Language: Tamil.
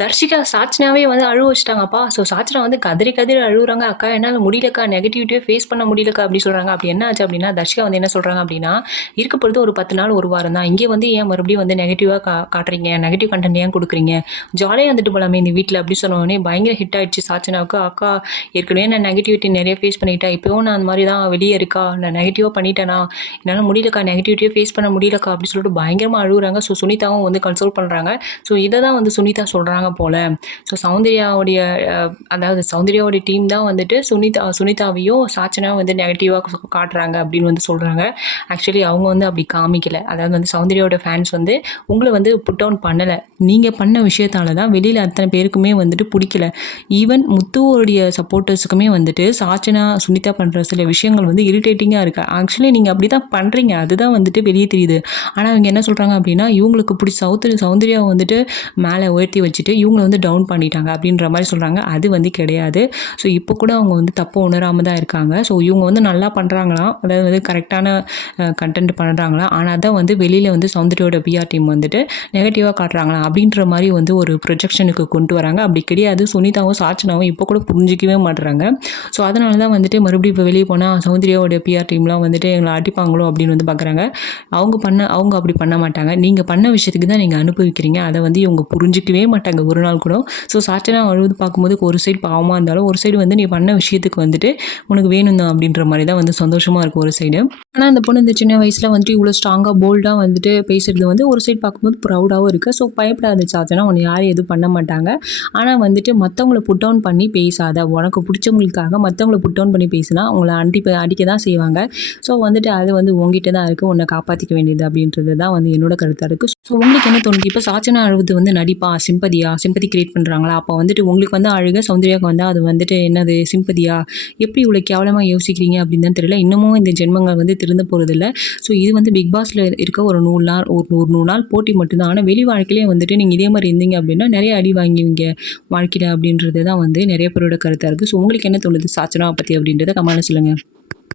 தர்ஷிகா சாச்சனாவே வந்து அழுவ வச்சுட்டாங்கப்பா. ஸோ சாச்சனா வந்து கதறி கதறி அழுவுறாங்க. "அக்கா என்னால முடியலக்கா. நெகட்டிவிட்டியே ஃபேஸ் பண்ண முடியலக்கா" அப்படி சொல்றாங்க. அப்படி என்ன ஆச்சு அப்படின்னா, தர்ஷிகா வந்து என்ன சொல்றாங்க அப்படின்னா, "இருக்க போறது ஒரு 10 நாள், 1 வாரம் தான். இங்கே வந்து ஏன் மறுபடியும் வந்து நெகட்டிவா காட்டுறீங்க? நெகட்டிவ் கன்டென்ட் ஏன் குடுக்குறீங்க? ஜாலியா இருந்துட்டு போலாமே இந்த வீட்ல" அப்படி சொன்ன உடனே பயங்கர ஹிட் ஆயிடுச்சு சாச்சனாவுக்கு. "அக்கா ஏற்கனவே நான் நெகட்டிவிட்டி நெறைய ஃபேஸ் பண்ணிட்டேன். இப்பவும் நான் அந்த மாரி தான் வெளிய இருக்கா. நான் நெகட்டிவா பண்ணிட்டேனா? என்னால முடியலக்கா. நெகட்டிவிட்டியே ஃபேஸ் பண்ண முடியலக்கா" அப்படி சொல்லிட்டு பயங்கரமா அழுவுறாங்க. ஸோ சுனிதாவும் வந்து கன்சோல் பண்றாங்க. ஸோ இத தான் வந்து சுனிதா சொல்றாங்க போல. ஸோ சௌந்தர்யாவுடைய அ அதாவது சௌந்தர்யாவுடைய டீம் தான் வந்துட்டு சுனிதாவையும் சாச்சனாவும் வந்து நெகட்டிவா காட்டுறாங்க அப்படின்னு வந்து சொல்றாங்க. ஆக்சுவலி அவங்க வந்து அப்படி காமிக்கல. அதாவது வந்து சௌந்தர்யாவோட ஃபேன்ஸ் வந்து உங்கள வந்து புட் டவுன் பண்ணல. நீங்க பண்ண விஷயத்தால தான் வெளியில அத்தன பேருக்குமே வந்துட்டு புடிக்கல. ஈவன் முத்துவோடைய சப்போர்ட்டர்ஸுக்குமே வந்துட்டு சாச்சனா, சுனிதா பண்ற சில விஷயங்கள் வந்து இரிட்டேட்டிங்கா இருக்கு. ஆக்சுவலி நீங்க அப்படிதான் பண்றீங்க. அதுதான் வந்துட்டு வெளிய தெரியுது. ஆனா இவங்க என்ன சொல்றாங்க அப்படின்னா, இவங்களுக்கு சௌந்தர்யாவ வந்துட்டு மேல உயர்த்தி வச்சுட்டு, இவங்கள வந்து டவுன் பண்ணிட்டாங்க அப்படின்ற மாரி சொல்றாங்க. அது வந்து கிடையாது. ஸோ இப்போ கூட அவங்க வந்து தப்ப உணராம தான் இருக்காங்க. ஸோ இவங்க வந்து நல்லா பண்றாங்களாம். அதாவது வந்து கரெக்ட்டான கன்டென்ட் பண்றாங்களாம். ஆனா அதான் வந்து வெளியில வந்து சௌந்தர்யாவோட பிஆர் டீம் வந்துட்டு நெகட்டிவா காட்டுறாங்களாம். அப்படின்ற மாரி வந்து ஒரு ப்ரொஜெக்ஷனுக்கு கொண்டு வராங்க. அப்படி கிடையாது. சுனிதாவும், சாச்சனாவும் இப்போ கூட புரிஞ்சுக்கவே மாட்றாங்க. ஸோ அதனால தான் வந்துட்டு மறுபடியும் இப்போ வெளிய போனா சௌந்தர்யாவோட பிஆர் டீம்லாம் வந்துட்டு எங்கள அடிப்பாங்களோ அப்படின்னு வந்து பார்க்குறாங்க. அவங்க அப்படி பண்ண மாட்டாங்க. நீங்க பண்ண விஷயத்துக்கு தான் நீங்க அனுபவிக்கிறீங்க. அத வந்து இவங்க புரிஞ்சுக்கவே மாட்டாங்க ஒரு நாள் கூட. ஸோ சாச்சனா அழுது பார்க்கும்போது ஒரு சைடு பாவமா இருந்தாலும், ஒரு சைடு வந்து நீ பண்ண விஷயத்துக்கு வந்துட்டு உனக்கு வேணும் தான் அப்படின்ற மாரி தான் வந்து சந்தோஷமா இருக்கும் ஒரு சைடு. ஆனா அந்த பொண்ணு இந்த சின்ன வயசுல வந்துட்டு இவ்வளோ ஸ்ட்ராங்கா, போல்டா வந்துட்டு பேசுறது வந்து ஒரு சைடு பார்க்கும்போது ப்ரௌடாவும் இருக்கு. ஸோ பயப்படாத சாச்சனா, உன்ன யாரும் எதுவும் பண்ண மாட்டாங்க. ஆனா வந்துட்டு மத்தவங்கள புட் டவுன் பண்ணி பேசாத. உனக்கு புடிச்சவங்களுக்காக மத்தவங்கள புட் டவுன் பண்ணி பேசினா, உங்கள அடிக்க தான் செய்வாங்க. ஸோ வந்துட்டு அது வந்து உன்கிட்ட தான் இருக்கு. உன்ன காப்பாத்திக்க வேண்டியது அப்படின்றது தான் வந்து என்னோட கருத்தா இருக்கு. ஸோ உங்களுக்கு என்ன தோணுது? இப்ப சாச்சனா அழுவது வந்து நடிப்பா? சிம்பதி கிரியேட் பண்றாங்களா? அப்ப வந்துட்டு உங்களுக்கு வந்து அழுக, சௌந்தர்யாவுக்கு வந்தா அது வந்துட்டு என்னது சிம்பதியா? எப்படி இவ்வளோ கேவலமா யோசிக்கிறீங்க அப்படின்னு தான் தெரியல. இன்னமும் இந்த ஜென்மங்கள் வந்து திருந்த போறதில்ல. ஸோ இது வந்து பிக் பாஸ்ல இருக்க ஒரு 100 நாள் ஒரு 100 நாள் போட்டி மட்டும் தான். ஆனா வெளி வாழ்க்கையிலே வந்துட்டு நீங்க இதே மாரி இருந்தீங்க அப்படின்னா, நெறைய அடி வாங்குவீங்க வாழ்க்கையில அப்படின்றது தான் வந்து நெறைய பேரோட கருத்தா இருக்கு. ஸோ உங்களுக்கு என்ன தோணுது சாச்சனாவ பத்தி அப்படின்றத கமெண்ட்ல சொல்லுங்க.